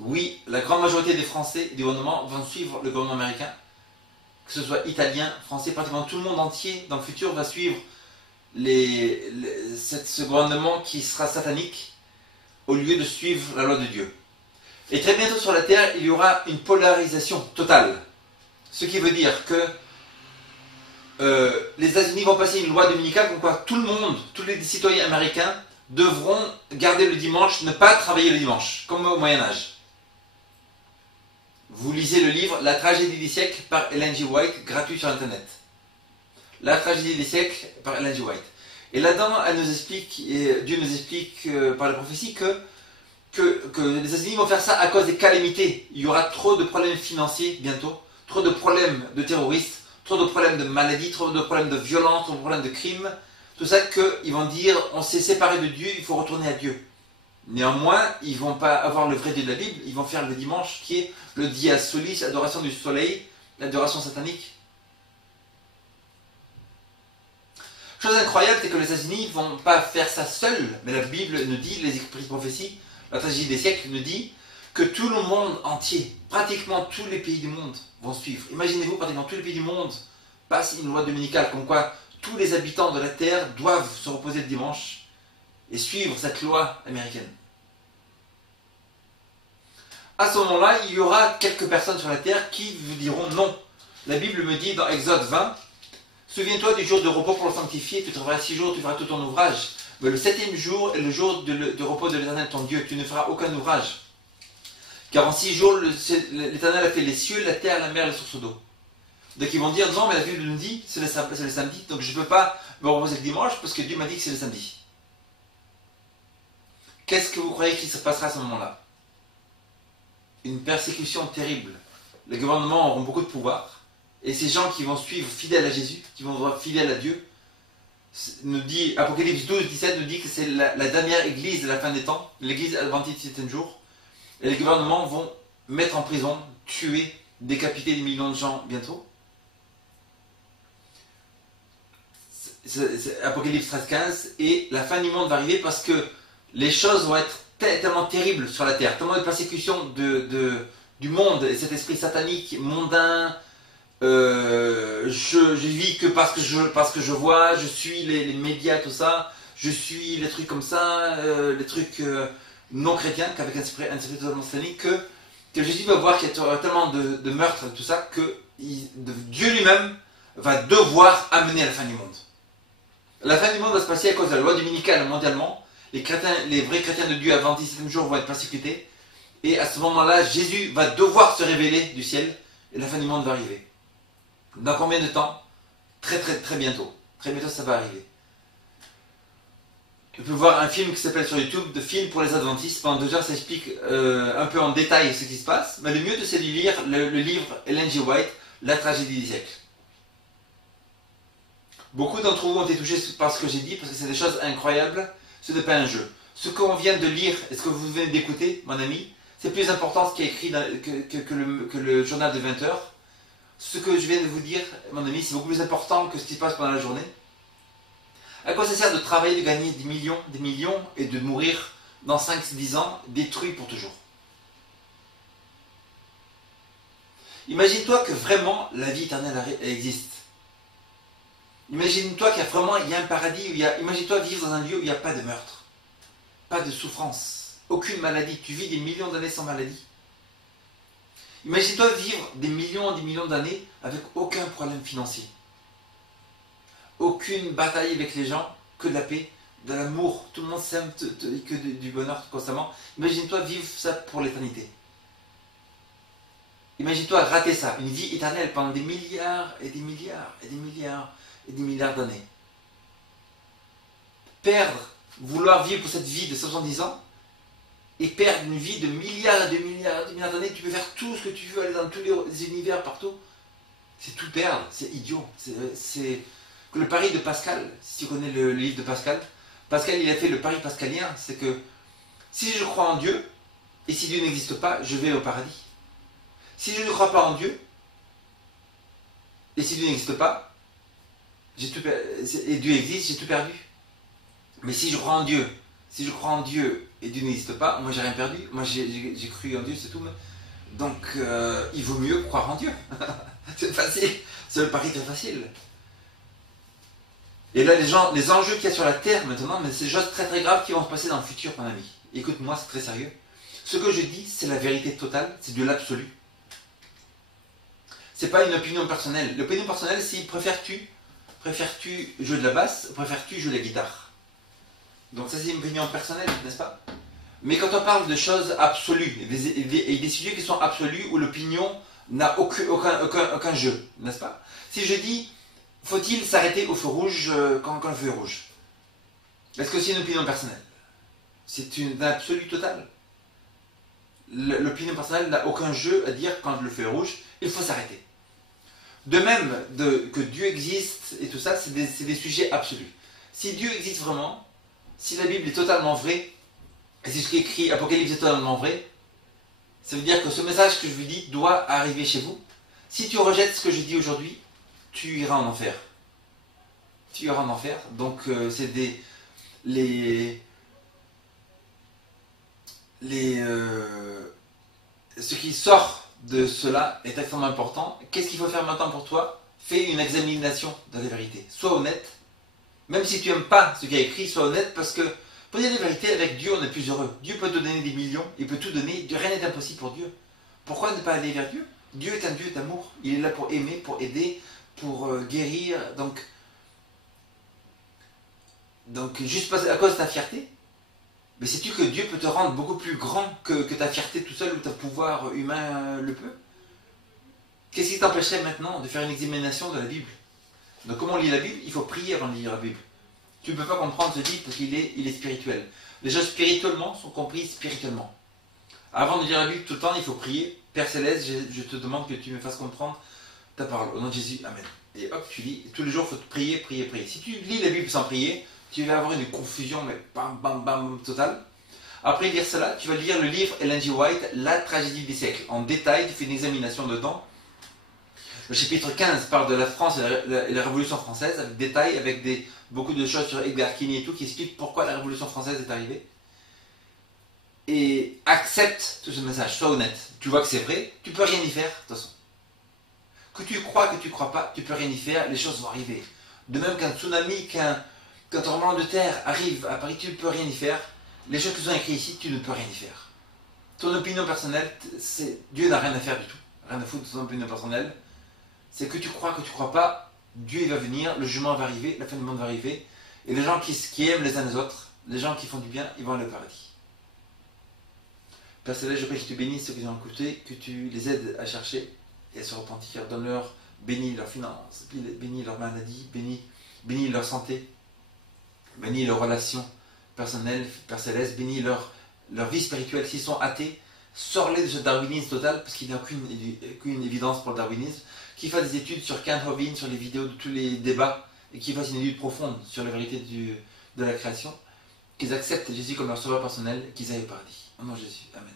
Oui, la grande majorité des Français et des gouvernements vont suivre le gouvernement américain, que ce soit italien, français, pratiquement tout le monde entier dans le futur va suivre ce gouvernement qui sera satanique au lieu de suivre la loi de Dieu. Et très bientôt sur la terre, il y aura une polarisation totale. Ce qui veut dire que les États-Unis vont passer une loi dominicale comme quoi tout le monde, tous les citoyens américains devront garder le dimanche, ne pas travailler le dimanche, comme au Moyen-Âge. Vous lisez le livre La tragédie des siècles par Ellen G. White, gratuit sur Internet. La tragédie des siècles par Ellen G. White. Et là-dedans, elle nous explique, et Dieu nous explique par la prophétie que les États-Unis vont faire ça à cause des calamités. Il y aura trop de problèmes financiers bientôt, trop de problèmes de terroristes, trop de problèmes de maladies, trop de problèmes de violence, trop de problèmes de crimes. Tout ça qu'ils vont dire, on s'est séparé de Dieu, il faut retourner à Dieu. Néanmoins, ils ne vont pas avoir le vrai Dieu de la Bible, ils vont faire le dimanche qui est le dia solis, l'adoration du soleil, l'adoration satanique. Chose incroyable, c'est que les États-Unis ne vont pas faire ça seuls, mais la Bible nous dit, les écrits de prophétie, la tragédie des siècles nous dit que tout le monde entier, pratiquement tous les pays du monde vont suivre. Imaginez-vous, pratiquement tous les pays du monde passent une loi dominicale, comme quoi tous les habitants de la terre doivent se reposer le dimanche et suivre cette loi américaine. À ce moment-là, il y aura quelques personnes sur la terre qui vous diront non. La Bible me dit dans Exode 20, souviens-toi du jour de repos pour le sanctifier, tu travailleras 6 jours, tu feras tout ton ouvrage. Mais le 7e jour est le jour de repos de l'Éternel ton Dieu, tu ne feras aucun ouvrage. Car en 6 jours, l'Éternel a fait les cieux, la terre, la mer et les sources d'eau. Donc ils vont dire non, mais la Bible nous dit c'est le samedi, donc je ne peux pas me reposer le dimanche parce que Dieu m'a dit que c'est le samedi. Qu'est-ce que vous croyez qu'il se passera à ce moment-là? Une persécution terrible. Les gouvernements auront beaucoup de pouvoir. Et ces gens qui vont suivre fidèles à Jésus, qui vont voir fidèles à Dieu, nous dit, Apocalypse 12, 17 nous dit que c'est la dernière église de la fin des temps, l'église adventiste du 7e jour. Et les gouvernements vont mettre en prison, tuer, décapiter des millions de gens bientôt. C'est Apocalypse 13, 15. Et la fin du monde va arriver parce que les choses vont être tellement terribles sur la terre, tellement de persécutions du monde, et cet esprit satanique, mondain, je vis que parce que je vois, je suis les médias, tout ça, je suis les trucs comme ça, les trucs non chrétiens, qu'avec un esprit totalement satanique, que Jésus va voir qu'il y a tellement de meurtres et tout ça, que Dieu lui-même va devoir amener à la fin du monde. La fin du monde va se passer à cause de la loi dominicale mondialement. Les vrais chrétiens de Dieu avant le 17e jour vont être persécutés. Et à ce moment-là, Jésus va devoir se révéler du ciel et la fin du monde va arriver. Dans combien de temps? Très bientôt. Très bientôt ça va arriver. Tu peux voir un film qui s'appelle sur YouTube, de film pour les adventistes. Pendant 2 heures, ça explique un peu en détail ce qui se passe. Mais le mieux, c'est de lire le livre Ellen G. White, La tragédie des siècles. Beaucoup d'entre vous ont été touchés par ce que j'ai dit, parce que c'est des choses incroyables. Ce n'est pas un jeu. Ce qu'on vient de lire et ce que vous venez d'écouter, mon ami, c'est plus important ce qui est écrit que le journal de 20 heures. Ce que je viens de vous dire, mon ami, c'est beaucoup plus important que ce qui se passe pendant la journée. À quoi ça sert de travailler, de gagner des millions, et de mourir dans 5-10 ans, détruit pour toujours? Imagine-toi que vraiment la vie éternelle existe. Imagine-toi qu'il y a un paradis, imagine-toi vivre dans un lieu où il n'y a pas de meurtre, pas de souffrance, aucune maladie, tu vis des millions d'années sans maladie. Imagine-toi vivre des millions d'années avec aucun problème financier. Aucune bataille avec les gens, que de la paix, de l'amour, tout le monde s'aime, que du bonheur constamment. Imagine-toi vivre ça pour l'éternité. Imagine-toi rater ça, une vie éternelle pendant des milliards et des milliards et des milliards et des milliards d'années. Vouloir vivre pour cette vie de 70 ans, et perdre une vie de milliards et de milliards d'années, tu peux faire tout ce que tu veux, aller dans tous les univers, partout. C'est tout perdre, c'est idiot. C'est le pari de Pascal, si tu connais le livre de Pascal. Pascal, il a fait le pari pascalien, c'est que si je crois en Dieu, et si Dieu n'existe pas, je vais au paradis. Si je ne crois pas en Dieu, et si Dieu n'existe pas, et Dieu existe, j'ai tout perdu. Mais si je crois en Dieu, Si je crois en Dieu et Dieu n'existe pas, moi j'ai rien perdu. Moi j'ai cru en Dieu, c'est tout. Donc il vaut mieux croire en Dieu. C'est facile. C'est le pari très facile. Et là, les enjeux qu'il y a sur la terre maintenant, mais c'est des choses très très graves qui vont se passer dans le futur, mon ami. Écoute-moi, c'est très sérieux. Ce que je dis, c'est la vérité totale, c'est de l'absolu. C'est pas une opinion personnelle. L'opinion personnelle, c'est préfères-tu jouer de la basse, préfères-tu jouer de la guitare. Donc ça, c'est une opinion personnelle, n'est-ce pas? Mais quand on parle de choses absolues, et des sujets qui sont absolus, où l'opinion n'a aucun jeu, n'est-ce pas? Si je dis, faut-il s'arrêter au feu rouge quand le feu est rouge? Est-ce que c'est une opinion personnelle? C'est une absolue totale. L'opinion personnelle n'a aucun jeu à dire quand le feu est rouge, il faut s'arrêter. De même que Dieu existe et tout ça, c'est des sujets absolus. Si Dieu existe vraiment, si la Bible est totalement vraie, et si ce qui est écrit Apocalypse est totalement vrai, ça veut dire que ce message que je vous dis doit arriver chez vous. Si tu rejettes ce que je dis aujourd'hui, tu iras en enfer. Tu iras en enfer. Donc c'est ce qui sort de cela est extrêmement important. Qu'est-ce qu'il faut faire maintenant pour toi? Fais une examination de la vérité. Sois honnête. Même si tu n'aimes pas ce qui est écrit, sois honnête parce que pour dire la vérité, avec Dieu on est plus heureux. Dieu peut te donner des millions, il peut tout donner, rien n'est impossible pour Dieu. Pourquoi ne pas aller vers Dieu? Dieu est un Dieu d'amour. Il est là pour aimer, pour aider, pour guérir. Donc juste à cause de ta fierté. Mais sais-tu que Dieu peut te rendre beaucoup plus grand que ta fierté tout seul ou ta pouvoir humain le peut? Qu'est-ce qui t'empêcherait maintenant de faire une examination de la Bible? Donc comment on lit la Bible? Il faut prier avant de lire la Bible. Tu ne peux pas comprendre ce livre parce qu'il est spirituel. Les choses spirituellement sont comprises spirituellement. Avant de lire la Bible tout le temps, il faut prier. Père Céleste, je te demande que tu me fasses comprendre ta parole. Au nom de Jésus, Amen. Et hop, tu lis. Tous les jours, il faut prier, prier, prier. Si tu lis la Bible sans prier, tu vas avoir une confusion, mais bam, bam, bam, totale. Après lire cela, tu vas lire le livre Ellen G. White, La tragédie des siècles. En détail, tu fais une examination dedans. Le chapitre 15 parle de la France et la Révolution française, avec détail, avec beaucoup de choses sur Edgar Quinet et tout, qui expliquent pourquoi la Révolution française est arrivée. Et accepte tout ce message, sois honnête. Tu vois que c'est vrai, tu peux rien y faire, de toute façon. Que tu crois pas, tu peux rien y faire, les choses vont arriver. De même qu'un tsunami, qu'un tremblement de terre arrive à Paris, tu ne peux rien y faire. Les choses qui sont écrites ici, tu ne peux rien y faire. Ton opinion personnelle, Dieu n'a rien à faire du tout. Rien à foutre de ton opinion personnelle. C'est que tu crois pas, Dieu il va venir, le jugement va arriver, la fin du monde va arriver, et les gens qui aiment les uns les autres, les gens qui font du bien, ils vont aller au paradis. Père Céleste, je prie que tu bénisses ceux qui ont écouté, que tu les aides à chercher et à se repentir. Donne-leur, bénis leurs finances, bénis leurs maladies, bénis leur santé, bénis leurs relations personnelles, Père Céleste, bénis leur vie spirituelle. S'ils sont athées, sors-les de ce darwinisme total, parce qu'il n'y a aucune évidence pour le darwinisme. Qu'ils fassent des études sur Kant Hovind, sur les vidéos de tous les débats, et qu'ils fassent une étude profonde sur la vérité de la création, qu'ils acceptent Jésus comme leur sauveur personnel, qu'ils aillent au paradis. Au nom de Jésus. Amen.